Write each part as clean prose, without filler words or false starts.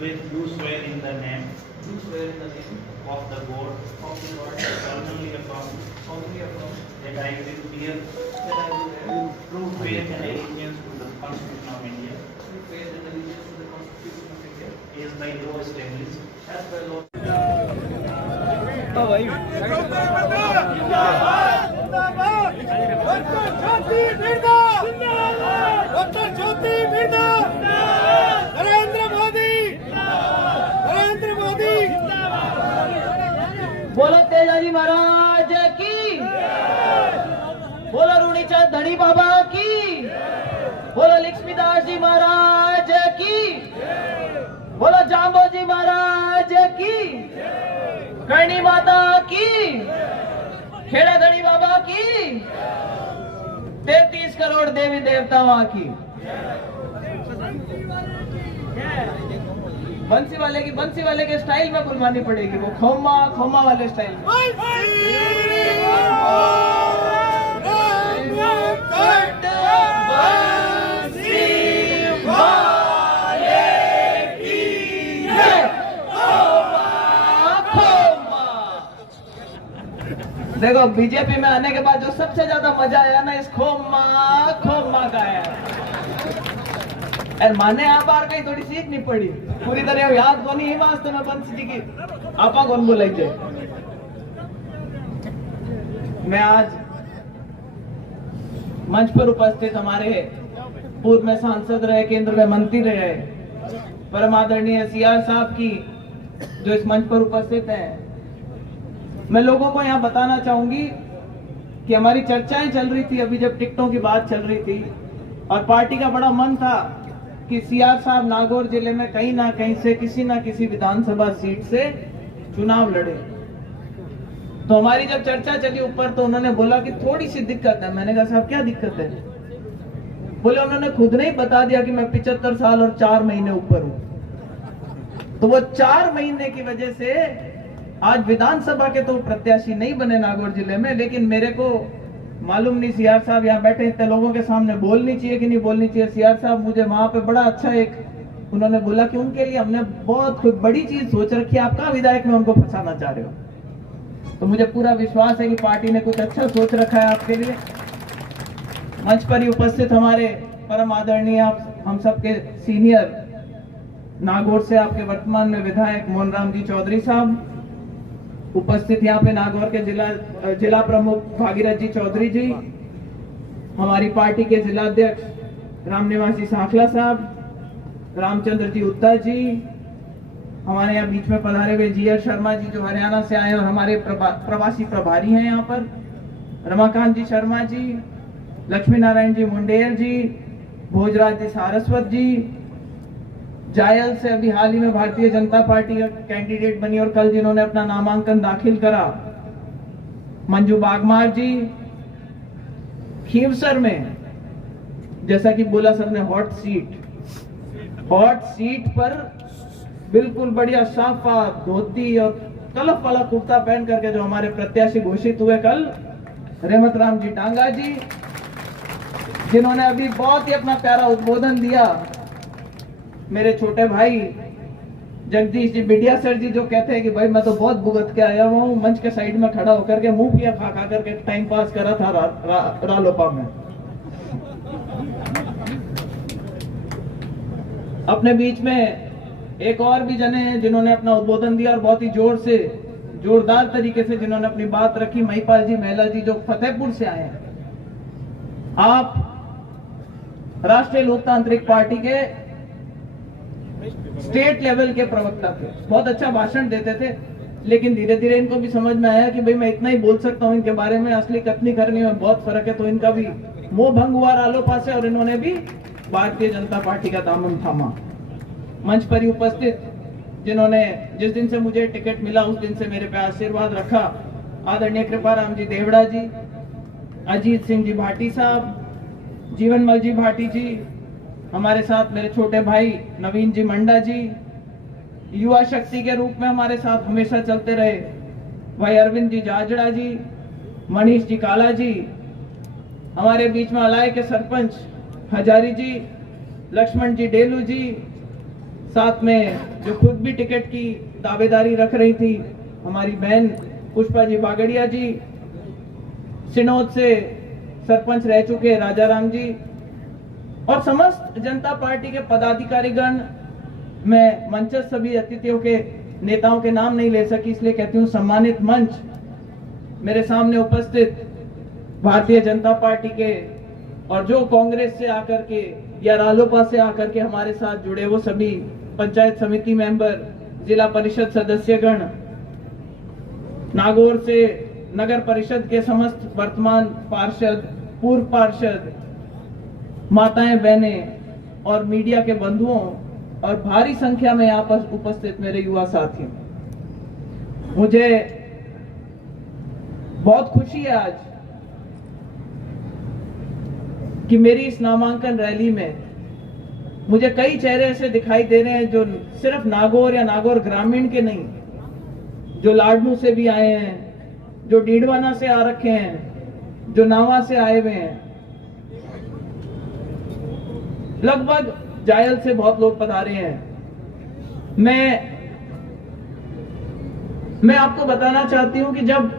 do swear in the name do swear in the name of the God, solemnly affirm that I will bear true faith and allegiance to the Constitution of India, as by law established, as by law. Doctor Jyoti Mirdha, Narendra Modi, बोलो तेजाजी महाराज की, बोलो रूणीचंद धनी बाबा की, बोलो लक्ष्मीदास जी महाराज की, बोलो जाम्बो जी महाराज की, करणी माता की, खेड़ा धनी बाबा की, 33 करोड़ देवी देवताओं की। बंसी वाले के स्टाइल में बुलवानी पड़ेगी, वो खोमा खोमा वाले स्टाइल में। देखो बीजेपी में आने के बाद जो सबसे ज्यादा मजा आया ना, इस खोमा खोमा का आया। और माने आप बार कहीं थोड़ी सीख नहीं पड़ी, पूरी तरह याद को नहीं वास्तव में बंसी जी की आपा कौन बोलाइए। मैं आज मंच पर उपस्थित हमारे पूर्व में सांसद रहे, केंद्र में मंत्री रहे, परम आदरणीय सीआर साहब की जो इस मंच पर उपस्थित हैं, मैं लोगों को यहाँ बताना चाहूंगी कि हमारी चर्चाएं चल रही थी अभी जब टिकटों की बात चल रही थी, और पार्टी का बड़ा मन था कि सीआर साहब नागौर जिले में कहीं ना कहीं से किसी ना किसी विधानसभा सीट से चुनाव लड़े। तो हमारी जब चर्चा चली ऊपर तो उन्होंने बोला कि थोड़ी सी दिक्कत है। मैंने कहा साहब क्या दिक्कत है? बोले उन्होंने खुद ने ही बता दिया कि मैं 75 साल और 4 महीने ऊपर हूं। तो वो 4 महीने की वजह से आज विधानसभा के तो प्रत्याशी नहीं बने नागौर जिले में, लेकिन मेरे को मालूम नहीं सीआर साहब यहाँ बैठे इतने लोगों के सामने बोलनी चाहिए कि नहीं बोलनी चाहिए। सीआर साहब मुझे वहां पे बड़ा अच्छा एक उन्होंने बोला कि उनके लिए हमने बहुत कोई बड़ी चीज सोच रखी है, आप कहाँ विधायक में उनको फंसाना चाह रहे हो। तो मुझे पूरा विश्वास है कि पार्टी ने कुछ अच्छा सोच रखा है आपके लिए। मंच पर ही उपस्थित हमारे परम आदरणीय हम सबके सीनियर नागौर से आपके वर्तमान में विधायक मोहन राम जी चौधरी साहब उपस्थित, यहाँ पे नागौर के जिला प्रमुख भागीरथ जी चौधरी जी, हमारी पार्टी के जिला अध्यक्ष रामनिवासी साखला साहब, रामचंद्र जी उत्ता जी, हमारे यहाँ बीच में पधारे हुए जीएल शर्मा जी जो हरियाणा से आए और हमारे प्रवासी प्रभारी हैं यहाँ पर, रमाकांत जी शर्मा जी, लक्ष्मी नारायण जी मुंडेर जी, भोजराज जी सारस्वत जी, जायल से अभी हाल ही में भारतीय जनता पार्टी का कैंडिडेट बनी और कल जिन्होंने अपना नामांकन दाखिल करा, मंजू बागमार जी, खीवसर में जैसा कि बोला सर ने हॉट सीट पर बिल्कुल बढ़िया साफा धोती और कलफ वाला कुर्ता पहन करके जो हमारे प्रत्याशी घोषित हुए कल, रेमत राम जी टांगा जी, जिन्होंने अभी बहुत ही अपना प्यारा उद्बोधन दिया। मेरे छोटे भाई जगदीश जी बिडिया सर जी जो कहते हैं कि भाई मैं तो बहुत भुगत के आया हुआ हूँ, मंच के साइड में खड़ा होकर के मुंह पिया खा करके टाइम पास करा था रालोपा में। अपने बीच में एक और भी जने हैं जिन्होंने अपना उद्बोधन दिया और बहुत ही जोरदार तरीके से जिन्होंने अपनी बात रखी, महिपाल जी महिला जी जो फतेहपुर से आए हैं। आप राष्ट्रीय लोकतांत्रिक पार्टी के स्टेट लेवल के प्रवक्ता थे, बहुत अच्छा भाषण देते थे, लेकिन धीरे धीरे इनको भी समझ में आया कि भाई मैं इतना ही बोल सकता हूँ, इनके बारे में असली कथनी करने में बहुत फर्क है। तो इनका भी मोह भंग हुआ रालोपा से और इन्होंने भी भारतीय जनता पार्टी का दामन थामा। मंच पर ही उपस्थित जिन्होंने जिस दिन से मुझे टिकट मिला उस दिन से मेरे पे आशीर्वाद रखा, आदरणीय कृपाराम जी देवड़ा जी, अजीत सिंह जी भाटी साहब, जीवनमल जी भाटी जी, हमारे साथ मेरे छोटे भाई नवीन जी मंडा जी, युवा शक्ति के रूप में हमारे साथ हमेशा चलते रहे भाई अरविंद जी जाजड़ा जी, मनीष जी काला जी, हमारे बीच में अलाय के सरपंच हजारी जी, लक्ष्मण जी डेलू जी, साथ में जो खुद भी टिकट की दावेदारी रख रही थी, हमारी बहन पुष्पा जी बागड़िया जी, सिनोद से सरपंच रह चुके राजाराम जी, और समस्त जनता पार्टी के पदाधिकारीगण। मैं मंचस्थ सभी अतिथियों के नेताओं के नाम नहीं ले सकी, इसलिए कहती हूँ सम्मानित मंच, मेरे सामने उपस्थित भारतीय जनता पार्टी के और जो कांग्रेस से आकर के या रालोपा से आकर के हमारे साथ जुड़े वो सभी पंचायत समिति मेंबर, जिला परिषद सदस्यगण, नागौर से नगर परिषद के समस्त वर्तमान पार्षद, पूर्व पार्षद, माताएं बहनें और मीडिया के बंधुओं और भारी संख्या में यहाँ पर उपस्थित मेरे युवा साथियों, मुझे बहुत खुशी है आज कि मेरी इस नामांकन रैली में मुझे कई चेहरे ऐसे दिखाई दे रहे हैं जो सिर्फ नागौर या नागौर ग्रामीण के नहीं, जो लाडनू से भी आए हैं, जो डीडवाना से आ रखे हैं, जो नावा से आए हुए हैं, लगभग जायल से बहुत लोग पधारे हैं। मैं आपको बताना चाहती हूं कि जब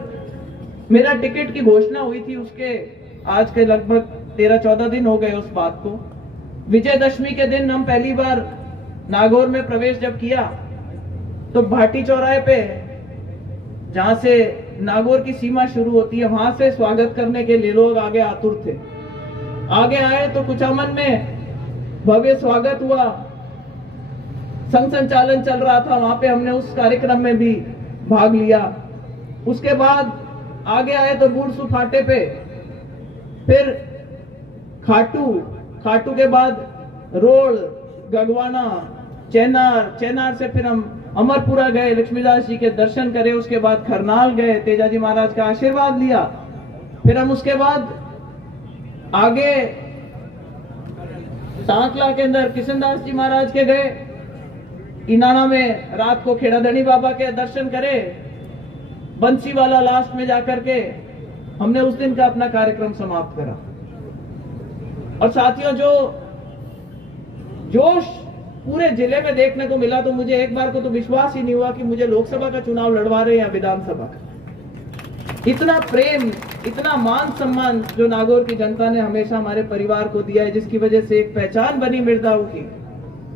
मेरा टिकट की घोषणा हुई थी, उसके आज के लगभग 13-14 दिन हो गए उस बात को। विजयदशमी के दिन हम पहली बार नागौर में प्रवेश जब किया तो भाटी चौराहे पे, जहां से नागौर की सीमा शुरू होती है, वहां से स्वागत करने के लिए लोग आगे आतुर थे। आगे आए तो कुचामन में भव्य स्वागत हुआ, संघ संचालन चल रहा था, वहां पे हमने उस कार्यक्रम में भी भाग लिया। उसके बाद आगे आए तो बूढ़सू फाटे पे, फिर खाटू के बाद रोड, गगवाना, चेनार से फिर हम अमरपुरा गए, लक्ष्मीदास जी के दर्शन करे, उसके बाद खरनाल गए, तेजाजी महाराज का आशीर्वाद लिया। फिर हम उसके बाद आगे सांकला के अंदर किशनदास जी महाराज के गए, इनाना में रात को खेड़ाधनी बाबा के दर्शन करे, बंसीवाला लास्ट में जाकर के हमने उस दिन का अपना कार्यक्रम समाप्त करा। और साथियों, जो जोश पूरे जिले में देखने को मिला, तो मुझे एक बार को तो विश्वास ही नहीं हुआ कि मुझे लोकसभा का चुनाव लड़वा रहे हैं या विधानसभा का। इतना प्रेम, इतना मान सम्मान जो नागौर की जनता ने हमेशा हमारे परिवार को दिया है, जिसकी वजह से एक पहचान बनी मिर्दाओं की।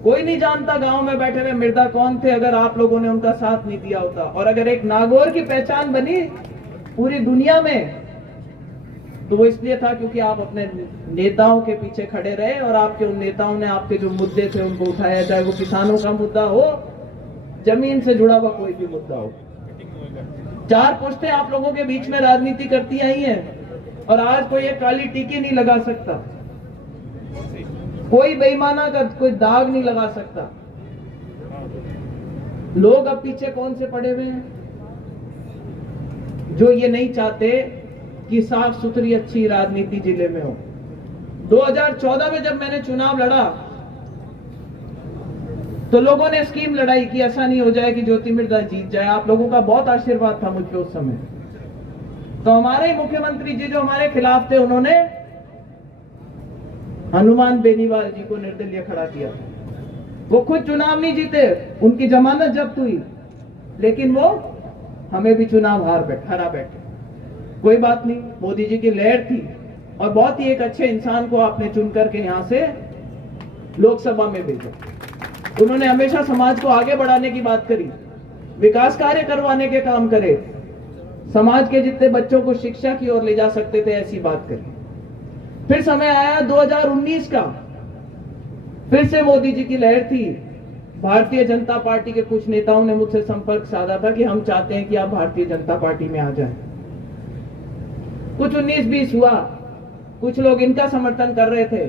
कोई नहीं जानता गांव में बैठे हुए मिर्दा कौन थे अगर आप लोगों ने उनका साथ नहीं दिया होता। और अगर एक नागौर की पहचान बनी पूरी दुनिया में, तो वो इसलिए था क्योंकि आप अपने नेताओं के पीछे खड़े रहे और आपके उन नेताओं ने आपके जो मुद्दे थे उनको उठाया, चाहे वो किसानों का मुद्दा हो, जमीन से जुड़ा हुआ कोई भी मुद्दा हो। 4 पुश्तें आप लोगों के बीच में राजनीति करती आई हैं और आज कोई एक काली टीकी नहीं लगा सकता, कोई बेईमाना का कोई दाग नहीं लगा सकता। लोग अब पीछे कौन से पड़े हुए हैं? जो ये नहीं चाहते कि साफ सुथरी अच्छी राजनीति जिले में हो। 2014 में जब मैंने चुनाव लड़ा तो लोगों ने स्कीम लड़ाई कि ऐसा नहीं हो जाए कि ज्योति मिर्धा जीत जाए। आप लोगों का बहुत आशीर्वाद था मुझ पे उस समय। तो हमारे मुख्यमंत्री जी जो हमारे खिलाफ थे, उन्होंने हनुमान बेनीवाल जी को निर्दलीय खड़ा किया। वो खुद चुनाव नहीं जीते, उनकी जमानत जब्त हुई, लेकिन वो हमें भी चुनाव हरा बैठे। कोई बात नहीं, मोदी जी की लहर थी और बहुत ही एक अच्छे इंसान को आपने चुन करके यहां से लोकसभा में भेजा। उन्होंने हमेशा समाज को आगे बढ़ाने की बात करी, विकास कार्य करवाने के काम करे, समाज के जितने बच्चों को शिक्षा की ओर ले जा सकते थे ऐसी बात करी। फिर समय आया 2019 का, फिर से मोदी जी की लहर थी। भारतीय जनता पार्टी के कुछ नेताओं ने मुझसे संपर्क साधा था कि हम चाहते हैं कि आप भारतीय जनता पार्टी में आ जाएं। कुछ 19-20 हुआ, कुछ लोग इनका समर्थन कर रहे थे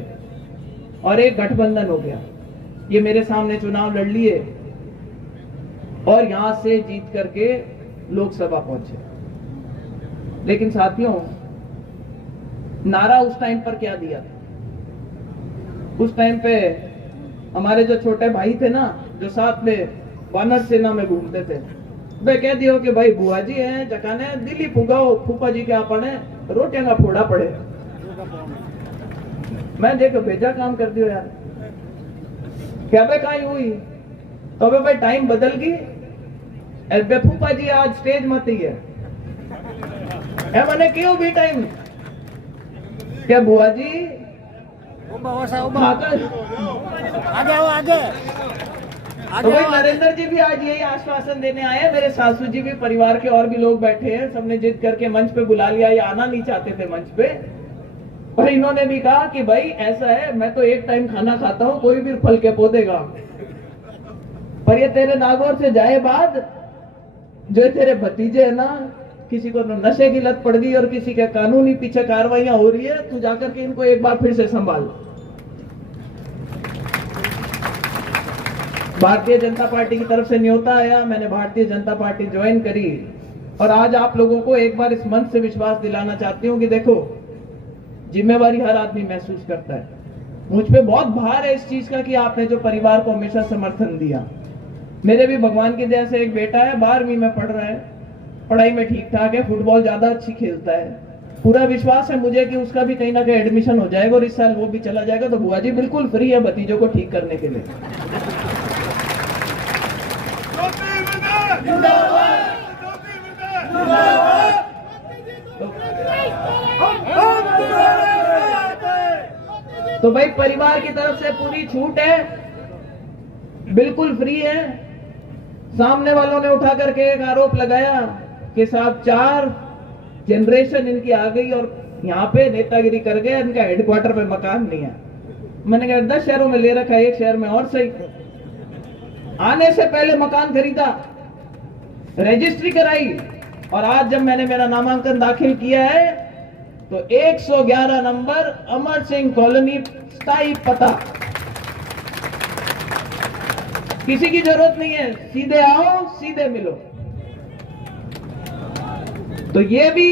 और एक गठबंधन हो गया। ये मेरे सामने चुनाव लड़ लिए और यहां से जीत करके लोकसभा पहुंचे। लेकिन साथियों, नारा उस टाइम पर क्या दिया था? उस टाइम पे हमारे जो छोटे भाई थे ना, जो साथ में वानर सेना में घूमते थे, वे कह दियो कि भाई बुआ जी हैं जकाने दिल्ली फुगाओ, फूफा जी के आपने रोटियां का फोड़ा पड़े। मैं देखो भेजा काम कर दियो यार, क्या बे काई हुई तो अबे भाई टाइम बदल गई। अबे फूफा जी आज स्टेज मत ही है मैंने क्यों भी टाइम क्या बुआ जी खाकर आगे आओ आगे तो भाई नरेंद्र जी भी आज यही आश्वासन देने आए हैं। मेरे सासू जी भी, परिवार के और भी लोग बैठे हैं, सबने जिद करके मंच पे बुला लिया। ये आना नहीं चाहते थे मंच पे, पर इन्होंने भी कहा कि भाई ऐसा है, मैं तो एक टाइम खाना खाता हूँ, कोई भी फल के पौधेगा, पर ये तेरे नागौर से जाए बाद जो तेरे भतीजे है ना, किसी को नशे की लत पड़ गई और किसी के कानूनी पीछे कार्रवाइयां हो रही है, तू जाकर के इनको एक बार फिर से संभाल। भारतीय जनता पार्टी की तरफ से न्योता आया, मैंने भारतीय जनता पार्टी ज्वाइन करी और आज आप लोगों को एक बार इस मंच से विश्वास दिलाना चाहती हूँ कि देखो, जिम्मेवारी हर आदमी महसूस करता है। मुझ पे बहुत भार है इस चीज का कि आपने जो परिवार को हमेशा समर्थन दिया। मेरे भी भगवान की दया से एक बेटा है, 12वीं में पढ़ रहा है, पढ़ाई में ठीक ठाक है, फुटबॉल ज्यादा अच्छी खेलता है। पूरा विश्वास है मुझे कि उसका भी कहीं ना कहीं एडमिशन हो जाएगा और इस साल वो भी चला जाएगा। तो बुआ जी बिल्कुल फ्री है भतीजों को ठीक करने के लिए। तो भाई परिवार की तरफ से पूरी छूट है, बिल्कुल फ्री है। सामने वालों ने उठा करके एक आरोप लगाया कि साहब 4 जनरेशन इनकी आ गई और यहाँ पे नेतागिरी कर गए, इनका हेडक्वार्टर पे मकान नहीं है। मैंने कहा 10 शहरों में ले रखा है, एक शहर में और सही। आने से पहले मकान खरीदा, रजिस्ट्री कराई और आज जब मैंने मेरा नामांकन दाखिल किया है तो 111 नंबर अमर सिंह कॉलोनी, स्थायी पता। किसी की जरूरत नहीं है, सीधे आओ सीधे मिलो। तो ये भी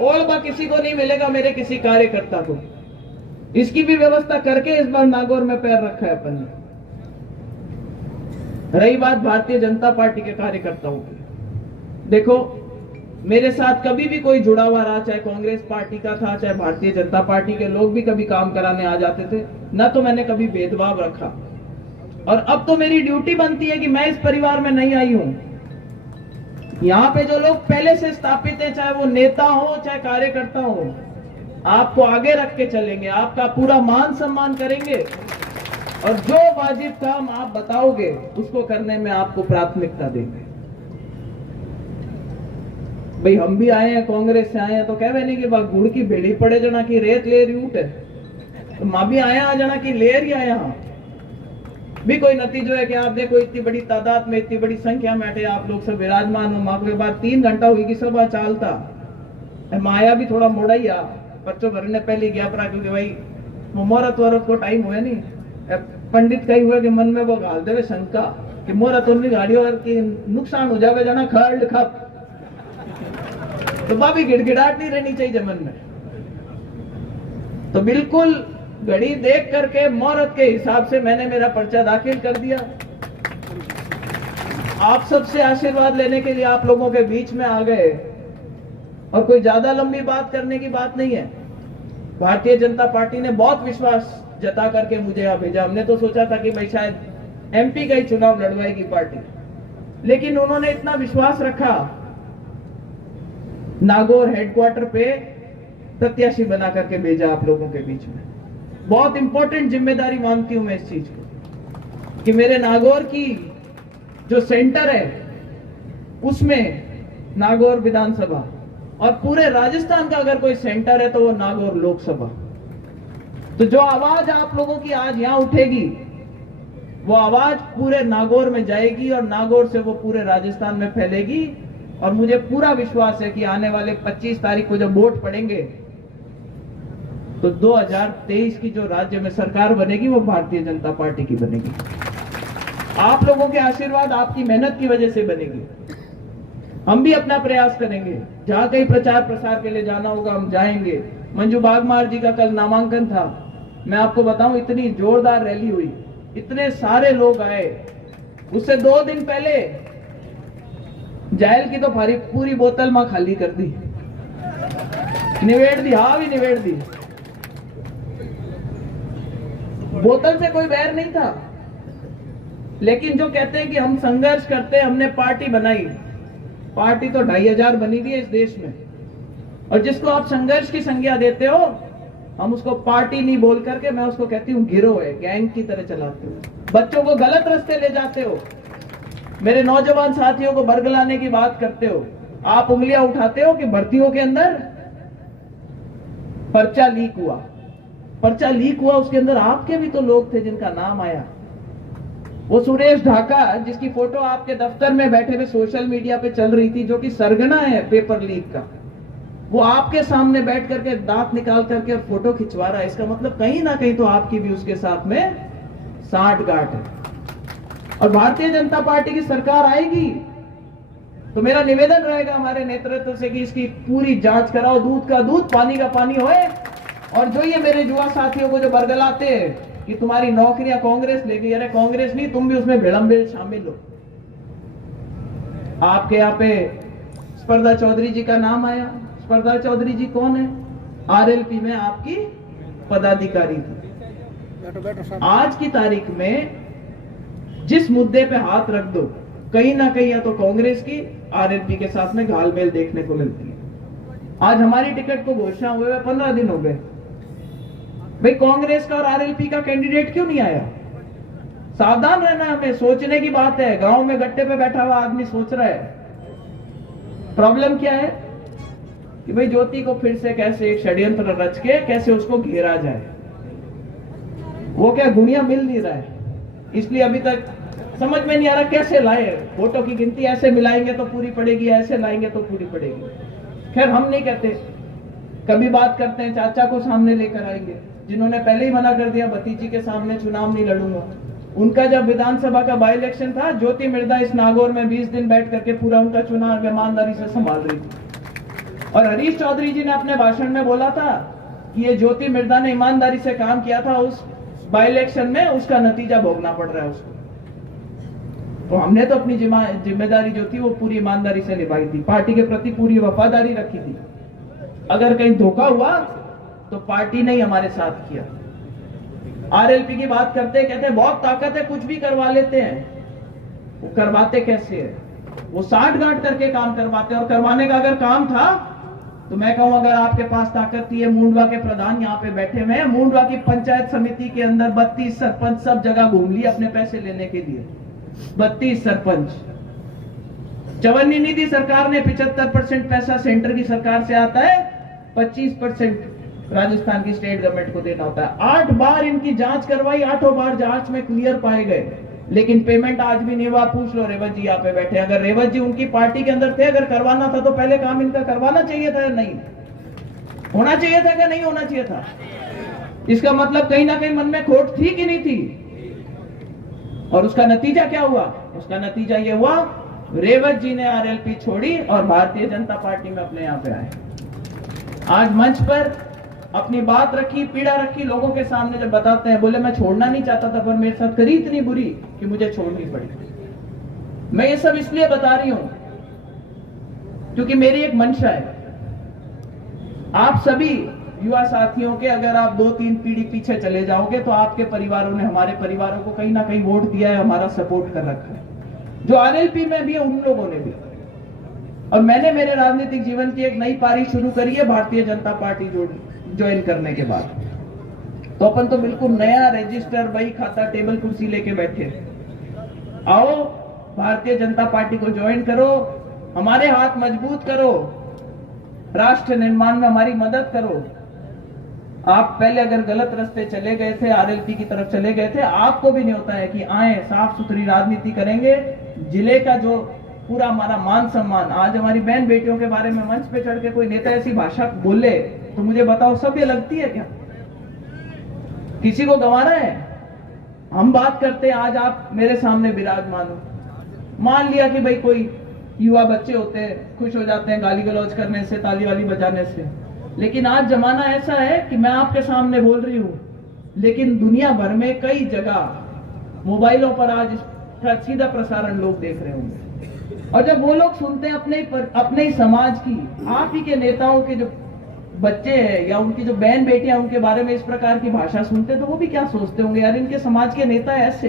ओलबा किसी को नहीं मिलेगा, मेरे किसी कार्यकर्ता को। इसकी भी व्यवस्था करके इस बार नागौर में पैर रखा है अपन ने। रही बात भारतीय जनता पार्टी के कार्यकर्ताओं की, देखो मेरे साथ कभी भी कोई जुड़ा हुआ रहा, चाहे कांग्रेस पार्टी का था, चाहे भारतीय जनता पार्टी के लोग भी कभी काम कराने आ जाते थे, ना तो मैंने कभी भेदभाव रखा। और अब तो मेरी ड्यूटी बनती है कि मैं इस परिवार में नहीं आई हूं। यहाँ पे जो लोग पहले से स्थापित हैं, चाहे वो नेता हो चाहे कार्यकर्ता हो, आपको आगे रख के चलेंगे, आपका पूरा मान सम्मान करेंगे और जो वाजिब काम आप बताओगे उसको करने में आपको प्राथमिकता देंगे। भाई हम भी आए हैं, कांग्रेस से आए हैं, तो कह नहीं कि गुड़ की बेड़ी पड़े जना की रेत ले रही उठ है, तो मां भी आया जना की ले रही आया भी कोई नतीजो है कि आप देखो इतनी बड़ी तादाद में, इतनी बड़ी संख्या में बैठे आप लोग सब विराजमान हो। माँ के बाद 3 घंटा हुई कि सब चालता माया भी थोड़ा मोड़ा ही आ बच्चों भरने पहले गया पड़ा, क्योंकि भाई मुहूर्त वरत को टाइम हुआ नहीं। पंडित कही हुआ कि मन में वो गाल देवे शंका कि मुहूर्त और गाड़ी और की नुकसान हो जावे जना खड़ खप, तो भाभी गिड़गिड़ाहट नहीं रहनी चाहिए मन में। तो बिल्कुल घड़ी देख करके मुहूर्त के हिसाब से मैंने मेरा पर्चा दाखिल कर दिया। आप सबसे आशीर्वाद लेने के लिए आप लोगों के बीच में आ गए और कोई ज्यादा लंबी बात करने की बात नहीं है। भारतीय जनता पार्टी ने बहुत विश्वास जता करके मुझे यहाँ भेजा। हमने तो सोचा था कि भाई शायद एमपी का ही चुनाव लड़वाएगी पार्टी, लेकिन उन्होंने इतना विश्वास रखा, नागौर हेडक्वार्टर पे प्रत्याशी बना करके भेजा आप लोगों के बीच में। बहुत इंपॉर्टेंट जिम्मेदारी मानती हूं मैं इस चीज को कि मेरे नागौर की जो सेंटर है उसमें नागौर विधानसभा और पूरे राजस्थान का अगर कोई सेंटर है तो वो नागौर लोकसभा। तो जो आवाज आप लोगों की आज यहां उठेगी वो आवाज पूरे नागौर में जाएगी और नागौर से वो पूरे राजस्थान में फैलेगी। और मुझे पूरा विश्वास है कि आने वाले 25 तारीख को जब वोट पड़ेंगे तो 2023 की जो राज्य में सरकार बनेगी वो भारतीय जनता पार्टी की बनेगी। आप लोगों के आशीर्वाद, आपकी मेहनत की वजह से बनेगी। हम भी अपना प्रयास करेंगे, जहां कहीं प्रचार प्रसार के लिए जाना होगा हम जाएंगे। मंजू बागमार जी का कल नामांकन था, मैं आपको बताऊं इतनी जोरदार रैली हुई, इतने सारे लोग आए। उससे 2 दिन पहले जायल की तो पूरी बोतल मां खाली कर दी, निवेड़ दी, हाँ भी निवेड़ दी। बोतल से कोई बैर नहीं था, लेकिन जो कहते हैं कि हम संघर्ष करते हैं, हमने पार्टी बनाई, पार्टी तो 2500 बनी हुई है इस देश में, और जिसको आप संघर्ष की संज्ञा देते हो, हम उसको पार्टी नहीं बोल करके मैं उसको कहती हूँ गिरोह है, गैंग की तरह चलाते हो, बच्चों को गलत रास्ते ले जाते हो, मेरे नौजवान साथियों को बरगलाने की बात करते हो, आप उंगलियां उठाते हो कि भर्तियों के अंदर पर्चा लीक हुआ, पर्चा लीक हुआ, उसके अंदर आपके भी तो लोग थे जिनका नाम आया। वो सुरेश ढाका जिसकी फोटो आपके दफ्तर में बैठे हुए सोशल मीडिया पे चल रही थी, जो कि सरगना है पेपर लीक का, वो आपके सामने बैठ करके दांत निकाल करके फोटो खिंचवा रहा है। इसका मतलब कहीं ना कहीं तो आपकी भी उसके साथ में साठगांठ है। और भारतीय जनता पार्टी की सरकार आएगी तो मेरा निवेदन रहेगा हमारे नेतृत्व से कि इसकी पूरी जांच कराओ, दूध का दूध पानी का पानी होए। और जो ये मेरे युवा साथियों को जो बरगलाते हैं कि तुम्हारी नौकरियां कांग्रेस ले गई, अरे कांग्रेस नहीं, तुम भी उसमें भिड़म शामिल हो। आपके यहाँ पे स्पर्धा चौधरी जी का नाम आया। स्पर्धा चौधरी जी कौन है? आरएलपी में आपकी पदाधिकारी थी। आज की तारीख में जिस मुद्दे पे हाथ रख दो, कहीं ना कहीं या तो कांग्रेस की आरएलपी के साथ में घालमेल देखने को मिलती है। आज हमारी टिकट को घोषणा हुए 15 दिन हो गए, भाई कांग्रेस का और आरएलपी का कैंडिडेट क्यों नहीं आया? सावधान रहना, हमें सोचने की बात है। गांव में गट्टे पे बैठा हुआ आदमी सोच रहा है। प्रॉब्लम क्या है कि भाई ज्योति को फिर से कैसे एक षड्यंत्र रच के कैसे उसको घेरा जाए। वो क्या गुणिया मिल नहीं रहा है, इसलिए अभी तक समझ में नहीं आ रहा कैसे लाए। वोटों की गिनती ऐसे मिलाएंगे तो पूरी पड़ेगी, ऐसे लाएंगे तो पूरी पड़ेगी। खैर हम नहीं कहते, कभी बात करते हैं चाचा को सामने लेकर आएंगे, जिन्होंने पहले ही मना कर दिया भतीजी के सामने चुनाव नहीं लड़ूंगा। उनका जब विधानसभा का बाई इलेक्शन था, ज्योति मिर्धा इस नागौर में 20 दिन बैठ करके पूरा उनका चुनाव ईमानदारी से संभाल रही थी। और हरीश चौधरी जी ने अपने भाषण में बोला था कि ये ज्योति मिर्धा ने ईमानदारी से काम किया था, उस बाई इलेक्शन में उसका नतीजा भोगना पड़ रहा है उसको। तो हमने तो अपनी जिम्मेदारी जो थी वो पूरी ईमानदारी से निभाई थी, पार्टी के प्रति पूरी वफादारी रखी थी। अगर कहीं धोखा हुआ तो पार्टी ने ही हमारे साथ किया। आरएलपी की बात करते हैं, कहते हैं बहुत ताकत है, कुछ भी करवा लेते हैं। वो करवाते कैसे है? वो साठगांठ करके काम करवाते हैं। और करवाने का अगर काम था तो मैं कहूं, अगर आपके पास ताकत थी, मुंडवा के प्रधान यहाँ पे बैठे हुए हैं, मुंडवा की पंचायत समिति के अंदर 32 सरपंच सब जगह घूम लिए अपने पैसे लेने के लिए। 32 सरपंच। चवन्नी निधि सरकार ने 75% पैसा सेंटर की सरकार से आता है, 25% राजस्थान की स्टेट गवर्नमेंट को देना होता है। 8 बार इनकी जांच करवाई, 8 बार जांच में क्लियर पाए गए, लेकिन पेमेंट आज भी नहीं हुआ। पूछ लो रेवत जी यहाँ पे बैठे, अगर रेवत जी उनकी पार्टी के अंदर थे, अगर करवाना था तो पहले काम इनका करवाना चाहिए था या नहीं होना चाहिए था, क्या नहीं होना चाहिए था? इसका मतलब कहीं ना कहीं मन में खोट थी कि नहीं थी? और उसका नतीजा क्या हुआ? उसका नतीजा ये हुआ, रेवत जी ने आरएलपी छोड़ी और भारतीय जनता पार्टी में अपने यहाँ पे आए। आज मंच पर अपनी बात रखी, पीड़ा रखी, लोगों के सामने जब बताते हैं, बोले मैं छोड़ना नहीं चाहता था, पर मेरे साथ करी इतनी बुरी कि मुझे छोड़नी पड़ी। मैं ये सब इसलिए बता रही हूं क्योंकि मेरी एक मंशा है। आप सभी युवा साथियों के अगर आप 2-3 पीढ़ी पीछे चले जाओगे तो आपके परिवारों ने हमारे परिवारों को कहीं ना कहीं वोट दिया है, हमारा सपोर्ट कर रखा है। जो आरएलपी में भी है उन लोगों ने भी। और मैंने मेरे राजनीतिक जीवन की एक नई पारी शुरू करी है भारतीय जनता पार्टी ज्वाइन करने के बाद। तो अपन तो बिल्कुल नया रजिस्टर, बही खाता, टेबल कुर्सी लेके बैठे। आओ भारतीय जनता पार्टी को ज्वाइन करो, हमारे हाथ मजबूत करो, राष्ट्र निर्माण में हमारी मदद करो। आप पहले अगर गलत रास्ते चले गए थे, आरएलपी की तरफ चले गए थे, आपको भी नहीं होता है कि आए साफ सुथरी राजनीति करेंगे। जिले का जो पूरा हमारा मान सम्मान, आज हमारी बहन बेटियों के बारे में मंच पे चढ़ के कोई नेता ऐसी भाषा बोले तो मुझे बताओ सभ्य लगती है क्या? किसी को गंवाना है? हम बात करते हैं, आज आप मेरे सामने विराजमान हो। मान लिया कि भाई कोई युवा बच्चे होते हैं, खुश हो जाते हैं गाली गलौज करने से, ताली वाली बजाने से, लेकिन आज जमाना ऐसा है कि मैं आपके सामने बोल रही हूं, लेकिन दुनिया भर में कई जगह मोबाइलों पर आज इसका सीधा प्रसारण लोग देख रहे होंगे। और जब वो लोग सुनते हैं अपने ही समाज की, आप ही के नेताओं के जो बच्चे हैं या उनकी जो बहन बेटियां उनके बारे में इस प्रकार की भाषा सुनते हैं, तो वो भी क्या सोचते होंगे, यार इनके समाज के नेता ऐसे।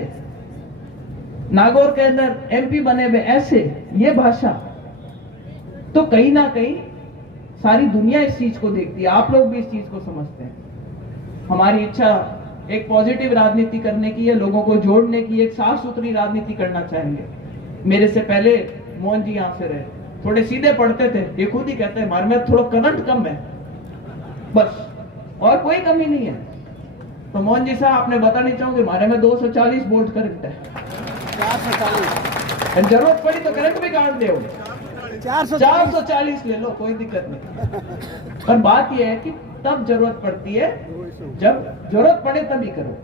नागौर के अंदर MP बने हुए ऐसे, ये भाषा, तो कहीं ना कहीं सारी दुनिया इस चीज को देखती है, आप लोग भी इस चीज को समझते हैं। हमारी इच्छा एक पॉजिटिव राजनीति करने की है, लोगों को जोड़ने की, एक साफ सुथरी राजनीति करना चाहेंगे। मेरे से पहले मोहन जी यहाँ से रहे, थोड़े सीधे पढ़ते थे, ये खुद ही कहते हैं हमारे में थोड़ा करंट कम है, बस और कोई कमी नहीं है। तो मोहन जी साहब आपने बताना चाहूंगे हमारे में 240 वोल्ट करंट है, 440 जरूरत पड़ी तो करंट भी काट दे, 440 ले लो, कोई दिक्कत नहीं। पर बात यह है कि तब जरूरत पड़ती है जब जरूरत पड़े तभी करो,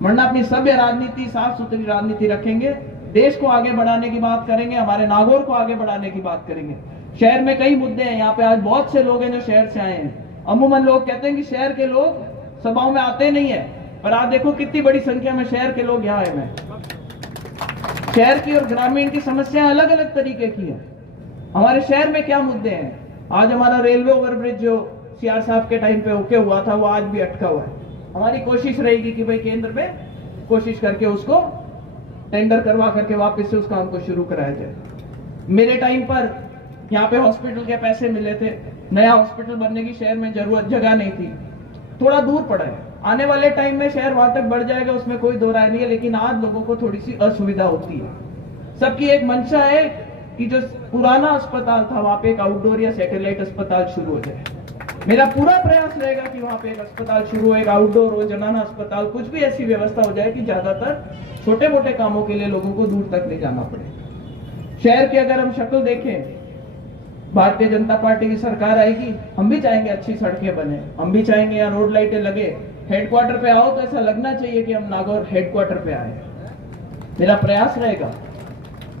वरना अपनी सभ्य राजनीति, साफ सुथरी राजनीति रखेंगे, देश को आगे बढ़ाने की बात करेंगे, हमारे नागौर को आगे बढ़ाने की बात करेंगे। शहर में कई मुद्दे हैं, यहाँ पे आज बहुत से लोग हैं जो शहर से आए हैं। अमूमन लोग कहते हैं कि शहर के लोग सभाओं में आते नहीं है, पर आज देखो कितनी बड़ी संख्या में शहर के लोग यहाँ आए हैं। शहर की और ग्रामीण की समस्याएं अलग अलग तरीके की है। हमारे शहर में क्या मुद्दे हैं? आज हमारा रेलवे ओवरब्रिज जो सीआर साहब के टाइम पे ओके हुआ था, वो आज भी अटका हुआ है। हमारी कोशिश रहेगी कि भाई केंद्र में कोशिश करके उसको टेंडर करवा करके वापस से उस काम को शुरू कराया जाए। मेरे टाइम पर यहाँ पे हॉस्पिटल के पैसे मिले थे, नया हॉस्पिटल बनने की शहर में जरूरत जगह नहीं थी, थोड़ा दूर पड़ा है। आने वाले टाइम में शहर वहां तक बढ़ जाएगा, उसमें कोई दो राय नहीं है, लेकिन आज लोगों को थोड़ी सी असुविधा होती है। सबकी एक मंशा है कि जो पुराना अस्पताल था वहां पे एक आउटडोर या सैटेलाइट अस्पताल शुरू हो जाए। मेरा पूरा प्रयास रहेगा कि वहां पे एक अस्पताल शुरू हो, एक आउटडोर हो, जनाना अस्पताल, कुछ भी ऐसी व्यवस्था हो जाए कि ज्यादातर छोटे मोटे कामों के लिए लोगों को दूर तक नहीं जाना पड़े। शहर की अगर हम शक्ल देखें, भारतीय जनता पार्टी की सरकार आएगी, हम भी चाहेंगे अच्छी सड़कें बने, हम भी चाहेंगे यहाँ रोड लाइटें लगे। हेडक्वार्टर पे आओ तो ऐसा लगना चाहिए कि हम नागौर हेडक्वार्टर पे आए। मेरा प्रयास रहेगा।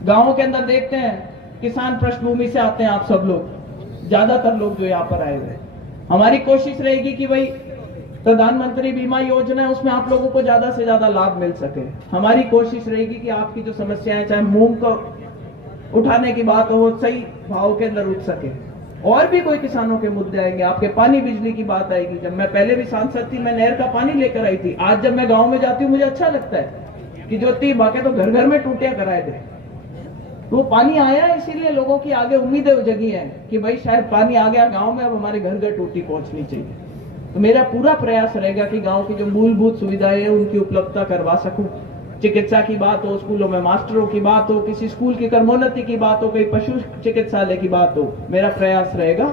गांवों के अंदर देखते हैं, किसान पृष्ठभूमि से आते हैं आप सब लोग, ज्यादातर लोग जो यहाँ पर आए हुए, हमारी कोशिश रहेगी कि भाई प्रधानमंत्री बीमा योजना है, उसमें आप लोगों को ज्यादा से ज्यादा लाभ मिल सके। हमारी कोशिश रहेगी कि आपकी जो समस्याएं, चाहे मूंग को उठाने की बात हो, वो सही भाव के अंदर उठ सके। और भी कोई किसानों के मुद्दे आएंगे, आपके पानी बिजली की बात आएगी। जब मैं पहले भी सांसद थी, मैं नहर का पानी लेकर आई थी। आज जब मैं गांव में जाती हूँ, मुझे अच्छा लगता है कि जो 3 बाके तो घर घर में टूटियां कराए थे, तो पानी आया, इसीलिए लोगों की आगे उम्मीदें जगी हैं कि भाई शायद पानी आ गया गांव में, अब हमारे घर घर टूटी पहुंचनी चाहिए। तो मेरा पूरा प्रयास रहेगा कि गांव की जो मूलभूत सुविधाएं हैं उनकी उपलब्धता करवा सकूं। चिकित्सा की बात हो, स्कूलों में मास्टरों की बात हो, किसी स्कूल की क्रमोन्नति की बात हो, कोई पशु चिकित्सालय की बात हो, मेरा प्रयास रहेगा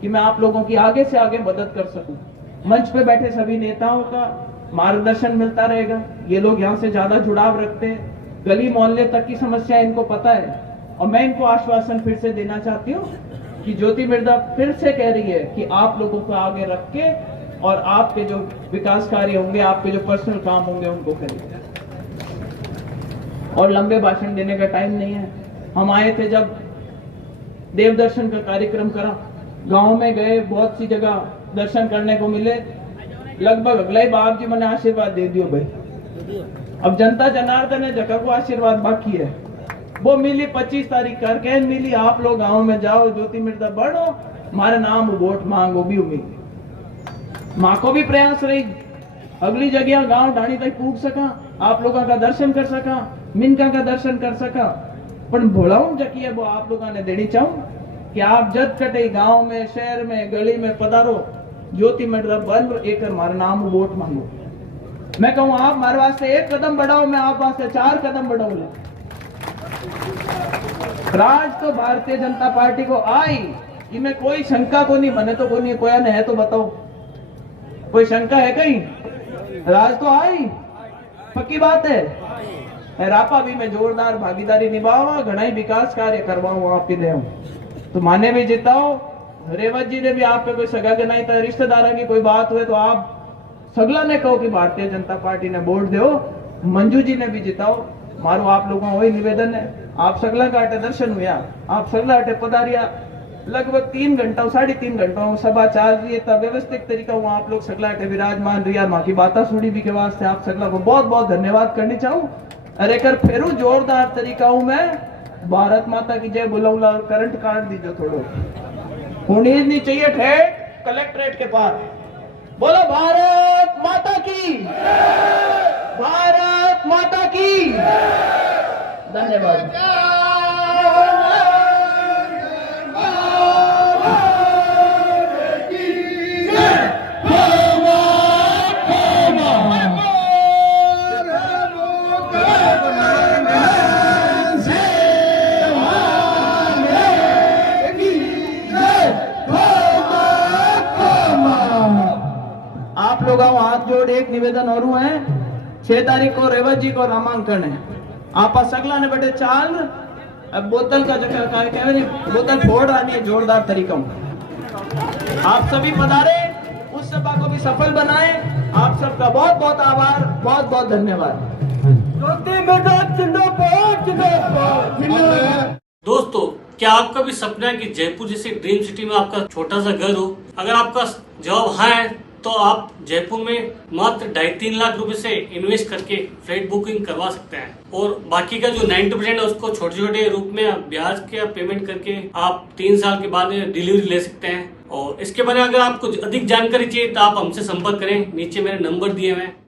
कि मैं आप लोगों की आगे से आगे मदद कर सकूं। मंच पे बैठे सभी नेताओं का मार्गदर्शन मिलता रहेगा। ये लोग यहाँ से ज्यादा जुड़ाव रखते हैं, गली मोहल्ले तक की समस्या इनको पता है। और मैं इनको आश्वासन फिर से देना चाहती हूँ कि ज्योति मिर्धा फिर से कह रही है कि आप लोगों को आगे रख के और आपके जो विकास कार्य होंगे, आपके जो पर्सनल काम होंगे, उनको करिए। और लंबे भाषण देने का टाइम नहीं है। हम आए थे जब देव दर्शन का कार्यक्रम करा, गांव में गए, बहुत सी जगह दर्शन करने को मिले, लगभग अगले बाप जी मैंने आशीर्वाद दे दियो भाई। अब जनता जनार्दन है, जगह को आशीर्वाद बाकी है, वो मिली 25 तारीख करके मिली। आप लोग गांव में जाओ, ज्योति मिर्धा बढ़ो, हमारे नाम वोट मांगो भी उम्मीद। माँ को भी प्रयास रही अगली जगह गांव ढाणी तक पूग सका, आप लोगों का दर्शन कर सका, मिनका का दर्शन कर सका। पर भोलाऊं जकी है वो आप लोगों ने देनी चाहूं कि आप जब कटे गांव में, शहर में, गली में पधारो, ज्योति मिर्धा बल एक हमारा नाम वोट मांगो। मैं कहूं आप हमारे वास्ते 1 कदम बढ़ाओ, मैं आप वास्ते 4 कदम बढ़ाऊंगा। राज तो भारतीय जनता पार्टी को आई, इनमें कोई शंका को नहीं, मने तो कोई नहीं, कोई ने है तो बताओ, कोई शंका है कहीं? राज तो आई, पक्की बात है। रापा भी में जोरदार भागीदारी निभावा, घना ही विकास कार्य करवाऊं आपकी दे। तो माने भी जिताओ, रेवत जी ने भी आप पे कोई सगा गनाई था, रिश्तेदार की कोई बात हुए तो आप सगला ने कहो कि भारतीय जनता पार्टी ने वोट दो। मंजू जी ने भी जिताओ। मारो आप लोगों को वही निवेदन है, आप सगला का अटे दर्शन हुआ, आप सगला अटे पधारिया, लगभग 3 घंटा 3.5 घंटा सभा चल रही है, तब व्यवस्थित तरीका हुआ आप लोग सगला अटे विराजमान रिया, माँ की बात सुनी भी के वास्ते आप सगला को बहुत बहुत धन्यवाद करनी चाहूँ। अरे कर फेरू जोरदार तरीका हूं मैं, भारत माता की जय बुलाऊला और करंट काट दीजिए थोड़ो, होनी नहीं चाहिए ठेठ कलेक्ट्रेट के पास। बोलो भारत माता की, भारत भारत माता की धन्यवाद। आप लोग आओ, हाथ जोड़, एक निवेदन और है। 6 तारीख को रेवत जी को नामांकन है। आप सगला ने बेटे चाल अब बोतल का जगह का कह बोतल फोड़ रही है जोरदार तरीकों। आप सभी पधारे, उस सभा को भी सफल बनाए। आप सबका बहुत बहुत आभार, बहुत बहुत धन्यवाद। दोस्तों, क्या आपका भी सपना है कि जयपुर जैसी ड्रीम सिटी में आपका छोटा सा घर हो? अगर आपका जवाब हाँ है तो आप जयपुर में मात्र 2.5-3 लाख रुपए से इन्वेस्ट करके फ्लैट बुकिंग करवा सकते हैं और बाकी का जो 90% है उसको छोटे छोटे रूप में ब्याज के पेमेंट करके आप 3 साल के बाद डिलीवरी ले सकते हैं। और इसके बारे में अगर आपको अधिक जानकारी चाहिए तो आप हमसे संपर्क करें, नीचे मेरे नंबर दिए हुए हैं।